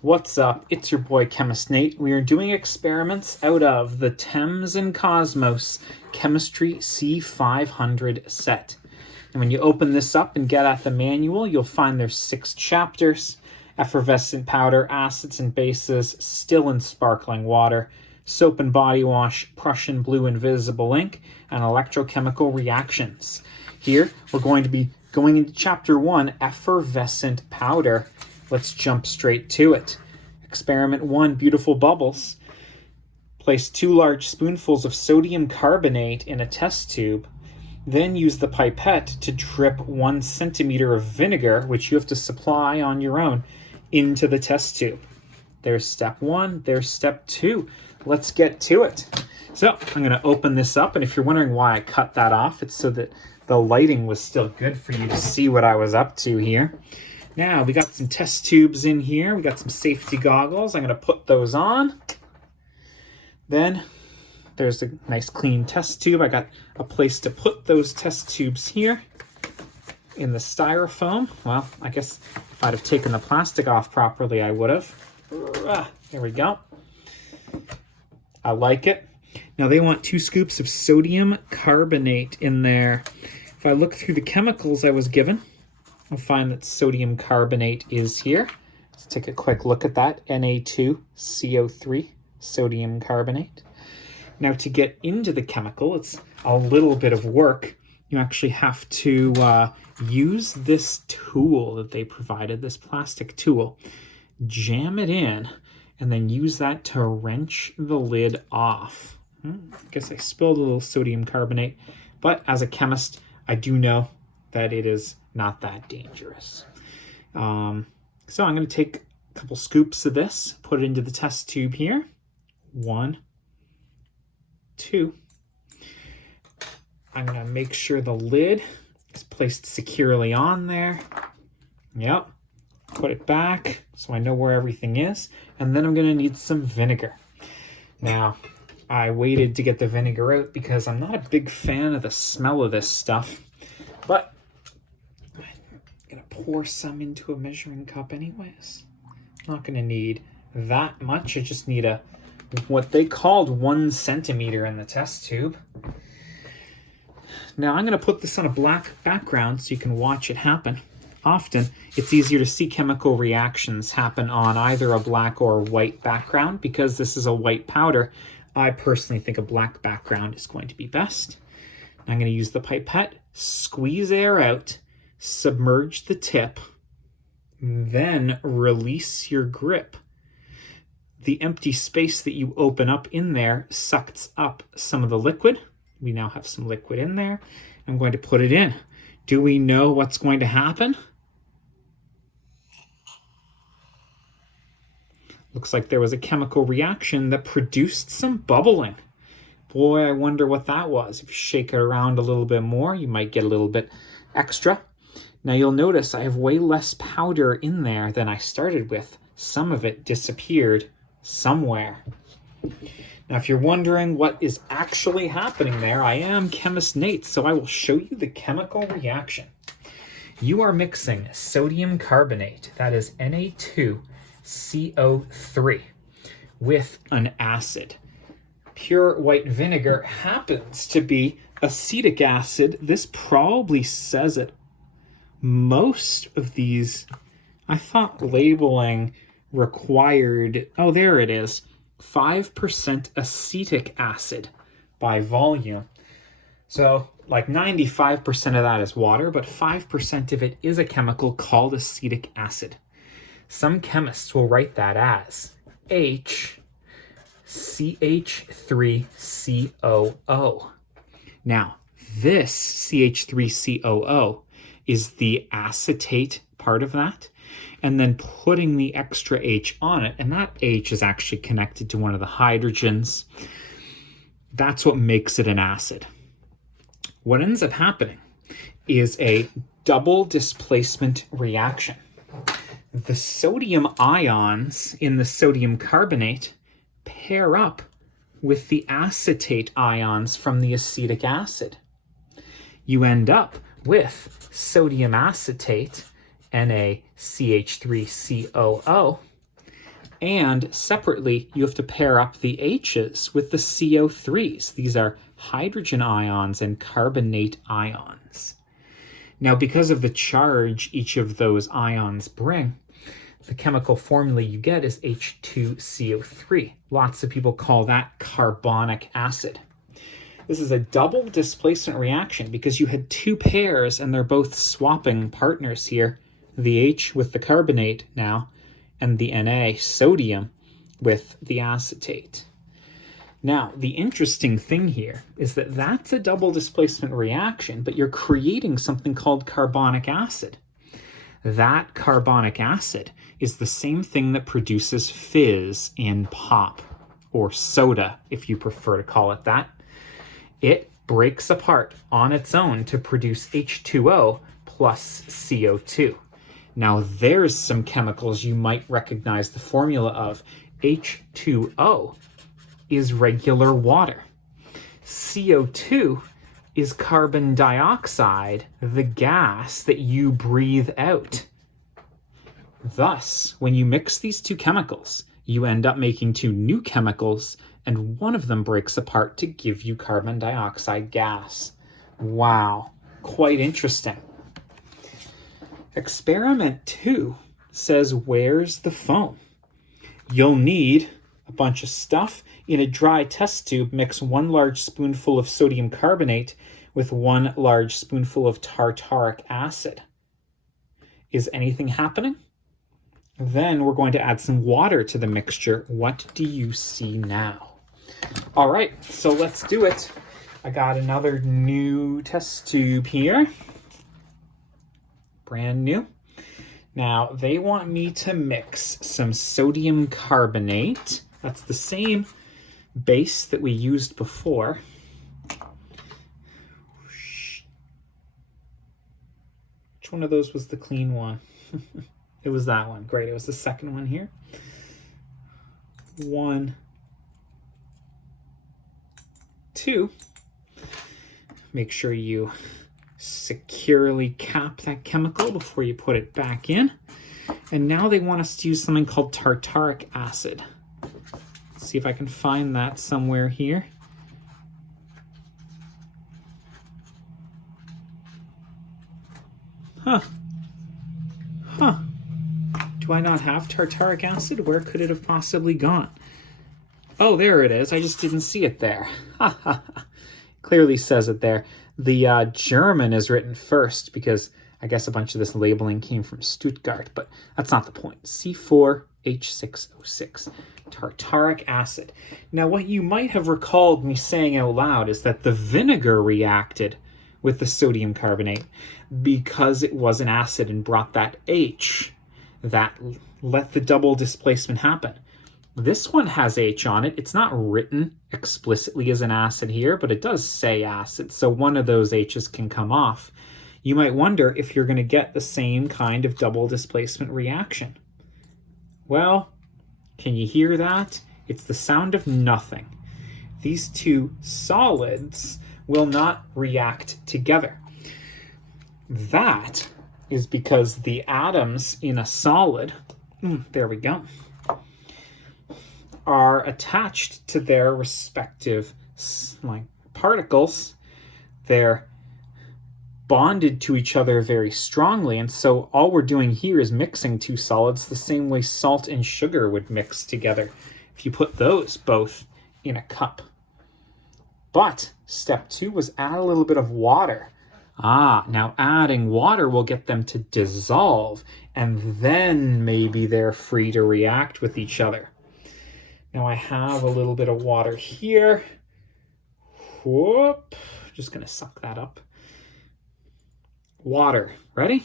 What's up? It's your boy Chemist Nate. We are doing experiments out of the Thames and Kosmos Chemistry C500 set. And when you open this up and get at the manual, you'll find there's 6 chapters: effervescent powder, acids and bases, still and sparkling water, soap and body wash, Prussian blue invisible ink, and electrochemical reactions. Here, we're going to be going into chapter 1, effervescent powder. Let's jump straight to it. Experiment 1, beautiful bubbles. Place 2 large spoonfuls of sodium carbonate in a test tube. Then use the pipette to drip 1 centimeter of vinegar, which you have to supply on your own, into the test tube. There's step 1, there's step 2. Let's get to it. So I'm going to open this up, and if you're wondering why I cut that off, it's so that the lighting was still good for you to see what I was up to here. Now, we got some test tubes in here. We got some safety goggles. I'm going to put those on. Then there's a nice clean test tube. I got a place to put those test tubes here in the styrofoam. Well, I guess if I'd have taken the plastic off properly, I would have. There we go. I like it. Now, they want 2 scoops of sodium carbonate in there. If I look through the chemicals I was given, I'll find that sodium carbonate is here. Let's take a quick look at that. Na2CO3, sodium carbonate. Now, to get into the chemical, it's a little bit of work. You actually have to use this tool that they provided, this plastic tool. Jam it in, and then use that to wrench the lid off. I guess I spilled a little sodium carbonate, but as a chemist, I do know that it is not that dangerous. So I'm going to take a couple scoops of this, put it into the test tube here. 1, 2. I'm going to make sure the lid is placed securely on there. Yep. Put it back so I know where everything is. And then I'm going to need some vinegar. Now, I waited to get the vinegar out because I'm not a big fan of the smell of this stuff. But I'm going to pour some into a measuring cup anyways. I'm not going to need that much. I just need what they called 1 centimeter in the test tube. Now I'm going to put this on a black background so you can watch it happen. Often, it's easier to see chemical reactions happen on either a black or white background. Because this is a white powder, I personally think a black background is going to be best. I'm going to use the pipette, squeeze air out, submerge the tip, then release your grip. The empty space that you open up in there sucks up some of the liquid. We now have some liquid in there. I'm going to put it in. Do we know what's going to happen? Looks like there was a chemical reaction that produced some bubbling. Boy, I wonder what that was. If you shake it around a little bit more, you might get a little bit extra. Now you'll notice I have way less powder in there than I started with. Some of it disappeared somewhere. Now, if you're wondering what is actually happening there, I am Chemist Nate, so I will show you the chemical reaction. You are mixing sodium carbonate, that is Na2CO3, with an acid. Pure white vinegar happens to be acetic acid. This probably says it. Most of these, I thought labeling required, oh, there it is, 5% acetic acid by volume. So like 95% of that is water, but 5% of it is a chemical called acetic acid. Some chemists will write that as HCH3COO. Now, this CH3COO is the acetate part of that, and then putting the extra H on it, and that H is actually connected to one of the hydrogens. That's what makes it an acid. What ends up happening is a double displacement reaction. The sodium ions in the sodium carbonate pair up with the acetate ions from the acetic acid. You end up with sodium acetate, NaCH3COO, And separately, you have to pair up the H's with the CO3s. These are hydrogen ions and carbonate ions. Now, because of the charge each of those ions bring, the chemical formula you get is H2CO3. Lots of people call that carbonic acid. This is a double displacement reaction because you had two pairs and they're both swapping partners here. The H with the carbonate now, and the Na, sodium, with the acetate. Now, the interesting thing here is that that's a double displacement reaction, but you're creating something called carbonic acid. That carbonic acid is the same thing that produces fizz in pop, or soda, if you prefer to call it that. It breaks apart on its own to produce H2O plus CO2. Now, there's some chemicals you might recognize the formula of. H2O is regular water. CO2 is carbon dioxide, the gas that you breathe out. Thus, when you mix these two chemicals, you end up making two new chemicals, and one of them breaks apart to give you carbon dioxide gas. Wow, quite interesting. Experiment 2 says, where's the foam? You'll need a bunch of stuff. In a dry test tube, mix 1 large spoonful of sodium carbonate with 1 large spoonful of tartaric acid. Is anything happening? Then we're going to add some water to the mixture. What do you see now? All right, so let's do it. I got another new test tube here. Brand new. Now, they want me to mix some sodium carbonate. That's the same base that we used before. Which one of those was the clean one? It was that one. Great, it was the second one here. 1, 2. Make sure you securely cap that chemical before you put it back in. And now they want us to use something called tartaric acid. Let's see if I can find that somewhere here. Huh. Do I not have tartaric acid? Where could it have possibly gone? Oh, there it is. I just didn't see it there. Clearly says it there. The German is written first because I guess a bunch of this labeling came from Stuttgart, but that's not the point. C4H6O6, tartaric acid. Now, what you might have recalled me saying out loud is that the vinegar reacted with the sodium carbonate because it was an acid and brought that H that let the double displacement happen. This one has H on it. It's not written explicitly as an acid here, but it does say acid, so one of those H's can come off. You might wonder if you're going to get the same kind of double displacement reaction. Well, can you hear that? It's the sound of nothing. These two solids will not react together. That is because the atoms in a solid, there we go, are attached to their respective particles. They're bonded to each other very strongly, and so all we're doing here is mixing two solids the same way salt and sugar would mix together if you put those both in a cup. But step 2 was add a little bit of water. Now adding water will get them to dissolve, and then maybe they're free to react with each other. Now I have a little bit of water here. Whoop. Just going to suck that up. Water. Ready?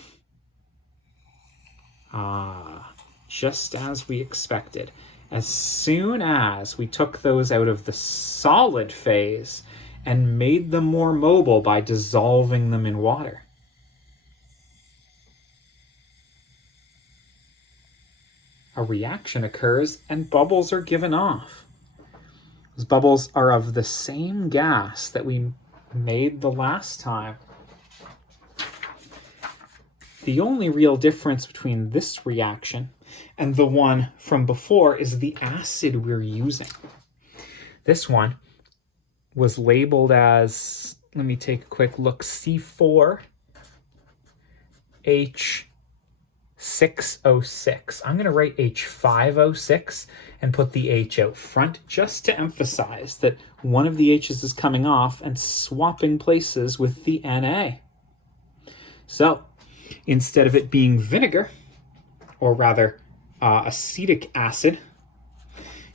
Just as we expected. As soon as we took those out of the solid phase and made them more mobile by dissolving them in water, a reaction occurs and bubbles are given off. Those bubbles are of the same gas that we made the last time. The only real difference between this reaction And the one from before is the acid we're using. This one was labeled as, let me take a quick look, C4H606. I'm going to write H506 and put the H out front just to emphasize that one of the H's is coming off and swapping places with the Na. So instead of it being vinegar, or rather acetic acid,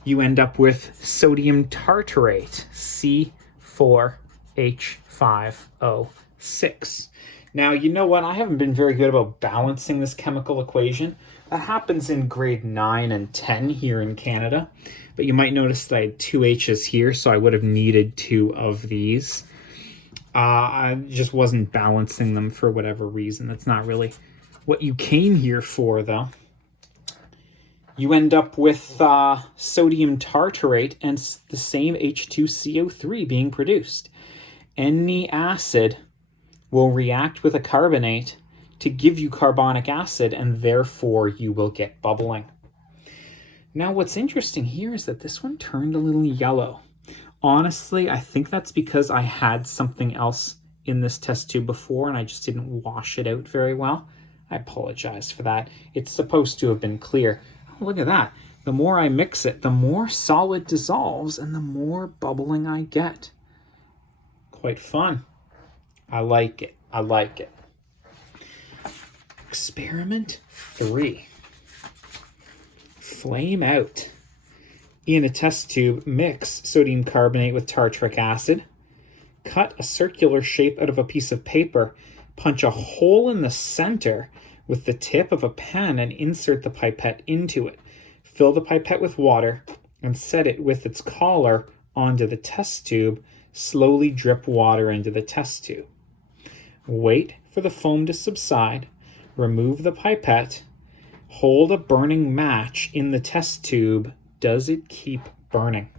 you end up with sodium tartarate, C4H506. Now, you know what? I haven't been very good about balancing this chemical equation. That happens in grade 9 and 10 here in Canada. But you might notice that I had 2 H's here, so I would have needed 2 of these. I just wasn't balancing them for whatever reason. That's not really what you came here for, though. You end up with sodium tartarate and the same H2CO3 being produced. Any acid will react with a carbonate to give you carbonic acid, and therefore you will get bubbling. Now, what's interesting here is that this one turned a little yellow. Honestly, I think that's because I had something else in this test tube before and I just didn't wash it out very well. I apologize for that. It's supposed to have been clear. Oh, look at that. The more I mix it, the more solid dissolves and the more bubbling I get. Quite fun. I like it. I like it. Experiment 3. Flame out. In a test tube, mix sodium carbonate with tartaric acid. Cut a circular shape out of a piece of paper. Punch a hole in the center with the tip of a pen and insert the pipette into it. Fill the pipette with water and set it with its collar onto the test tube. Slowly drip water into the test tube. Wait for the foam to subside. Remove the pipette. Hold a burning match in the test tube. Does it keep burning?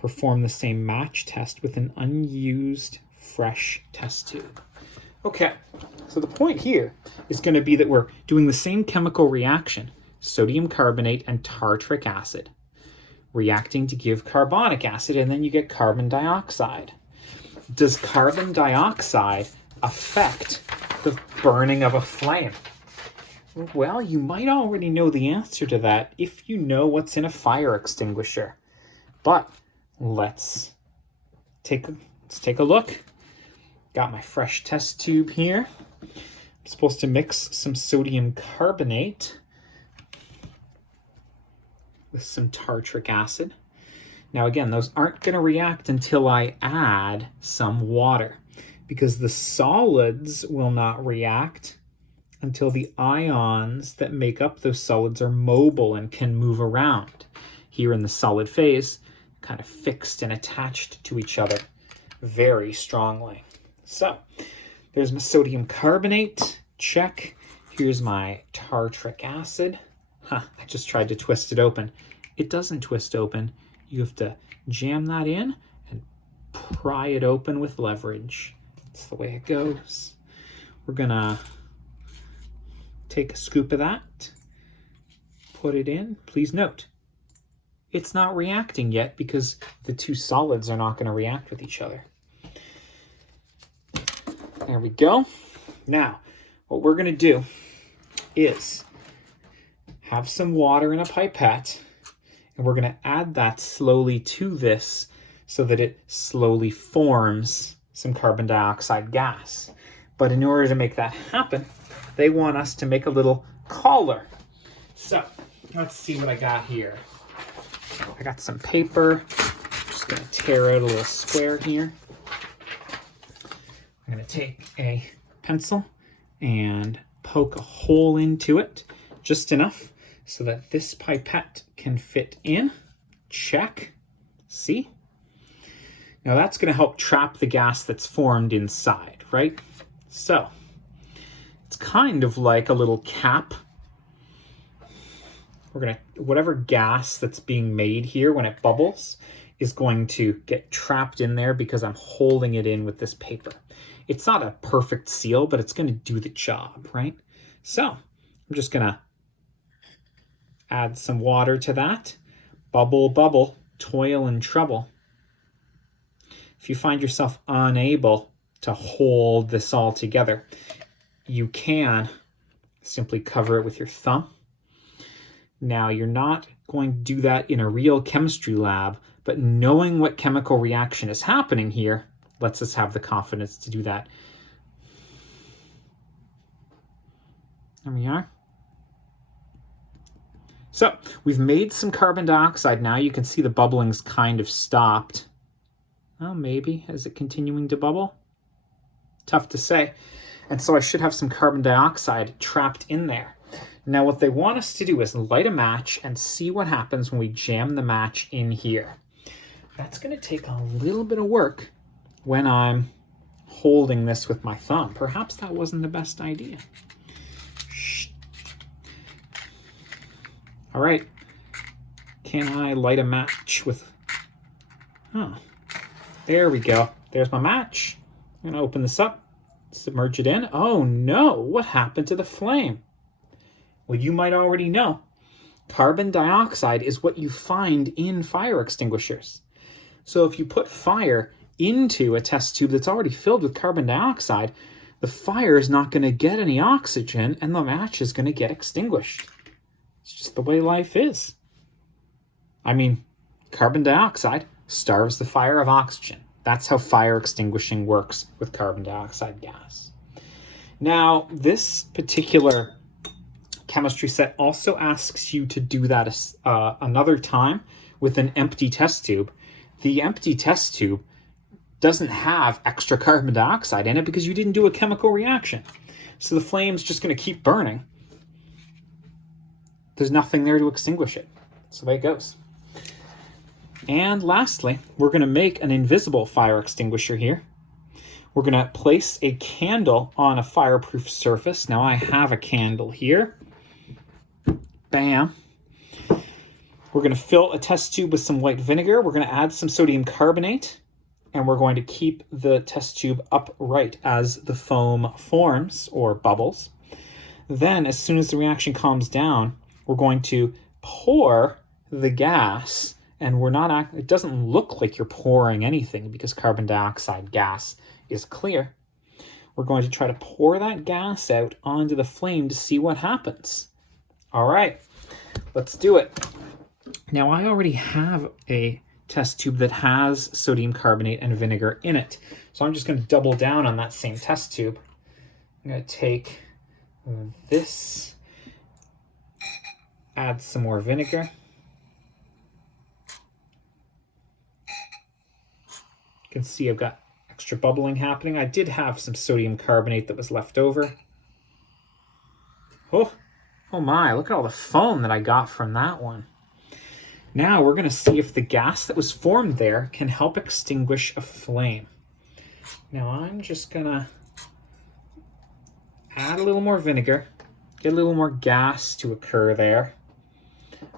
Perform the same match test with an unused, fresh test tube. Okay, so the point here is going to be that we're doing the same chemical reaction, sodium carbonate and tartaric acid, reacting to give carbonic acid, and then you get carbon dioxide. Does carbon dioxide affect the burning of a flame? Well, you might already know the answer to that if you know what's in a fire extinguisher. But let's take a look. Got my fresh test tube here. I'm supposed to mix some sodium carbonate with some tartaric acid. Now again, those aren't going to react until I add some water, because the solids will not react until the ions that make up those solids are mobile and can move around. Here in the solid phase, kind of fixed and attached to each other very strongly. So there's my sodium carbonate, check. Here's my tartaric acid. I just tried to twist it open. It doesn't twist open. You have to jam that in and pry it open with leverage. That's the way it goes. We're gonna take a scoop of that, put it in. Please note, it's not reacting yet because the two solids are not going to react with each other. There we go. Now, what we're going to do is have some water in a pipette, and we're going to add that slowly to this so that it slowly forms some carbon dioxide gas. But in order to make that happen, they want us to make a little collar. So let's see what I got here. I got some paper. I'm just going to tear out a little square here. I'm going to take a pencil and poke a hole into it, just enough so that this pipette can fit in. Check. See? Now that's going to help trap the gas that's formed inside, right? So it's kind of like a little cap. Whatever gas that's being made here when it bubbles is going to get trapped in there because I'm holding it in with this paper. It's not a perfect seal, but it's going to do the job, right? So I'm just going to Add some water to that. Bubble, bubble, toil and trouble. If you find yourself unable to hold this all together, you can simply cover it with your thumb. Now, you're not going to do that in a real chemistry lab, but knowing what chemical reaction is happening here lets us have the confidence to do that. There we are. So we've made some carbon dioxide now. You can see the bubbling's kind of stopped. Well, maybe. Is it continuing to bubble? Tough to say. And so I should have some carbon dioxide trapped in there. Now what they want us to do is light a match and see what happens when we jam the match in here. That's going to take a little bit of work when I'm holding this with my thumb. Perhaps that wasn't the best idea. Shh. All right. Can I light a match with... Oh, there we go. There's my match. I'm going to open this up, submerge it in. Oh no, what happened to the flame? Well, you might already know. Carbon dioxide is what you find in fire extinguishers. So if you put fire into a test tube that's already filled with carbon dioxide, the fire is not going to get any oxygen and the match is going to get extinguished. It's just the way life is. I mean, carbon dioxide starves the fire of oxygen. That's how fire extinguishing works with carbon dioxide gas. Now, this particular chemistry set also asks you to do that another time with an empty test tube. The empty test tube doesn't have extra carbon dioxide in it because you didn't do a chemical reaction. So the flame's just going to keep burning. There's nothing there to extinguish it. That's the way it goes. And lastly, we're going to make an invisible fire extinguisher here. We're going to place a candle on a fireproof surface. Now I have a candle here. Bam. We're going to fill a test tube with some white vinegar. We're going to add some sodium carbonate. And we're going to keep the test tube upright as the foam forms or bubbles. Then, as soon as the reaction calms down, we're going to pour the gas. And it doesn't look like you're pouring anything because carbon dioxide gas is clear. We're going to try to pour that gas out onto the flame to see what happens. All right, let's do it. Now, I already have a test tube that has sodium carbonate and vinegar in it. So I'm just going to double down on that same test tube. I'm going to take this, add some more vinegar. You can see I've got extra bubbling happening. I did have some sodium carbonate that was left over. Oh my, look at all the foam that I got from that one. Now we're going to see if the gas that was formed there can help extinguish a flame. Now I'm just going to add a little more vinegar, get a little more gas to occur there.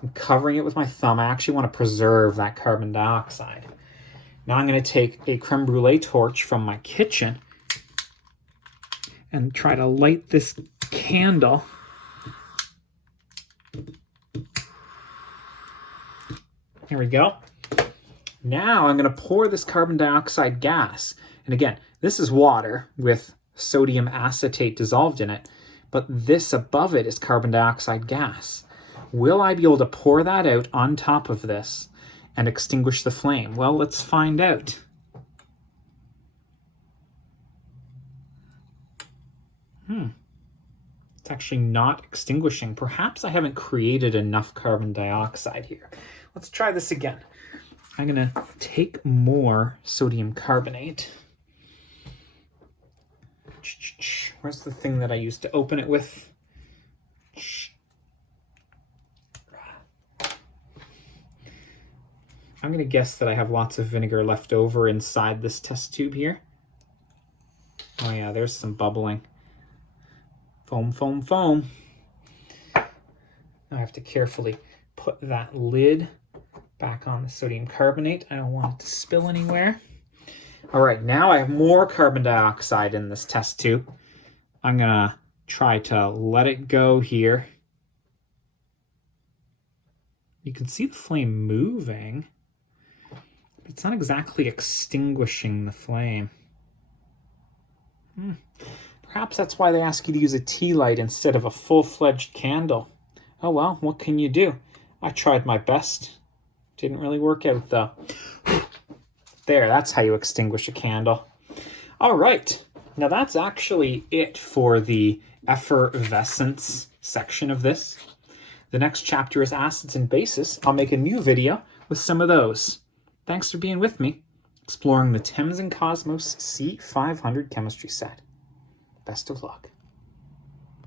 I'm covering it with my thumb. I actually want to preserve that carbon dioxide. Now I'm going to take a creme brulee torch from my kitchen and try to light this candle. Here we go. Now I'm going to pour this carbon dioxide gas. And again, this is water with sodium acetate dissolved in it, but this above it is carbon dioxide gas. Will I be able to pour that out on top of this and extinguish the flame? Well, let's find out. It's actually not extinguishing. Perhaps I haven't created enough carbon dioxide here. Let's try this again. I'm going to take more sodium carbonate. Where's the thing that I used to open it with? I'm going to guess that I have lots of vinegar left over inside this test tube here. Oh yeah, there's some bubbling. Foam, foam, foam. Now I have to carefully put that lid back on the sodium carbonate. I don't want it to spill anywhere. All right, now I have more carbon dioxide in this test tube. I'm going to try to let it go here. You can see the flame moving. It's not exactly extinguishing the flame. Perhaps that's why they ask you to use a tea light instead of a full-fledged candle. Oh well, what can you do? I tried my best. Didn't really work out though. There, that's how you extinguish a candle. All right, now that's actually it for the effervescence section of this. The next chapter is acids and bases. I'll make a new video with some of those. Thanks for being with me, exploring the Thames and Kosmos C500 chemistry set. Best of luck.